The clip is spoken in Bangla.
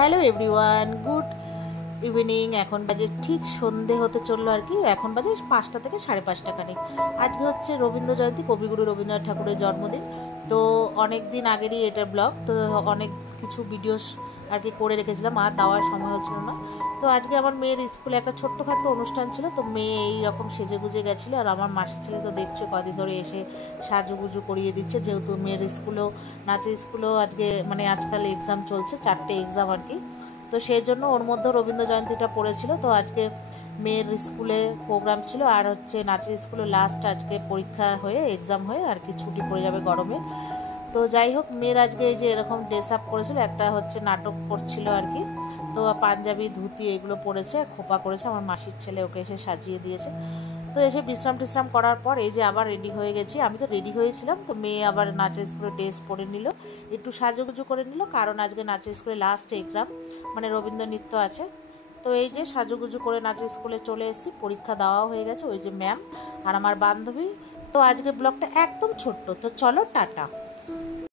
Hello everyone, good evening. এখন বাজে ঠিক সন্ধে হতে চললো আর কি। এখন বাজে 5টা থেকে 5:30 খানিক। আজকে হচ্ছে রবীন্দ্র জয়ন্তী, কবিগুরু রবীন্দ্রনাথ ঠাকুরের জন্মদিন। তো অনেক দিন আগেরই এটার ব্লগ, তো অনেক কিছু ভিডিওস আর কি করে রেখেছিলাম, আর দেওয়ার সময় হচ্ছিল না। তো আজকে আমার মেয়ের স্কুলে একটা ছোট্টখাট্ট অনুষ্ঠান ছিল, তো মেয়ে এইরকম সেজে গুজে গেছিলো। আর আমার মাসির ছেলে তো দেখছো কদিন ধরে এসে সাজুগুজু করিয়ে দিচ্ছে, যেহেতু মেয়ের স্কুলেও নাচের স্কুলেও আজকে মানে আজকাল এক্সাম চলছে, 4টে এক্সাম আর কি। তো সেই জন্য ওর মধ্যে রবীন্দ্র জয়ন্তীটা পড়েছিল। তো আজকে মেয়ের স্কুলে প্রোগ্রাম ছিল, আর হচ্ছে নাচের স্কুলে লাস্ট আজকে পরীক্ষা হয়ে এক্সাম হয়ে আর কি ছুটি পড়ে যাবে গরমে। তো যাই হোক, মেয়ের আজকে এই যে এরকম ড্রেস আপ করেছিল, একটা হচ্ছে নাটক করছিল আর কি। তো পাঞ্জাবি ধুতি এগুলো পরেছে, খোপা করেছে, আমার মাসির ছেলে ওকে এসে সাজিয়ে দিয়েছে। তো এসে বিশ্রাম টিশ্রাম করার পর এই যে আবার রেডি হয়ে গেছি। আমি তো রেডি হয়েছিলাম, তো মেয়ে আবার নাচের স্কুলে ড্রেস পরে নিল, একটু সাজুগুজু করে নিল, কারণ আজকে নাচের স্কুলে লাস্ট এক্সাম মানে রবীন্দ্র নৃত্য আছে। তো এই যে সাজুগুজু করে নাচের স্কুলে চলে এসেছি, পরীক্ষা দেওয়া হয়ে গেছে। ওই যে ম্যাম আর আমার বান্ধবী। তো আজকে ব্লগটা একদম ছোট্ট, তো চলো টাটা।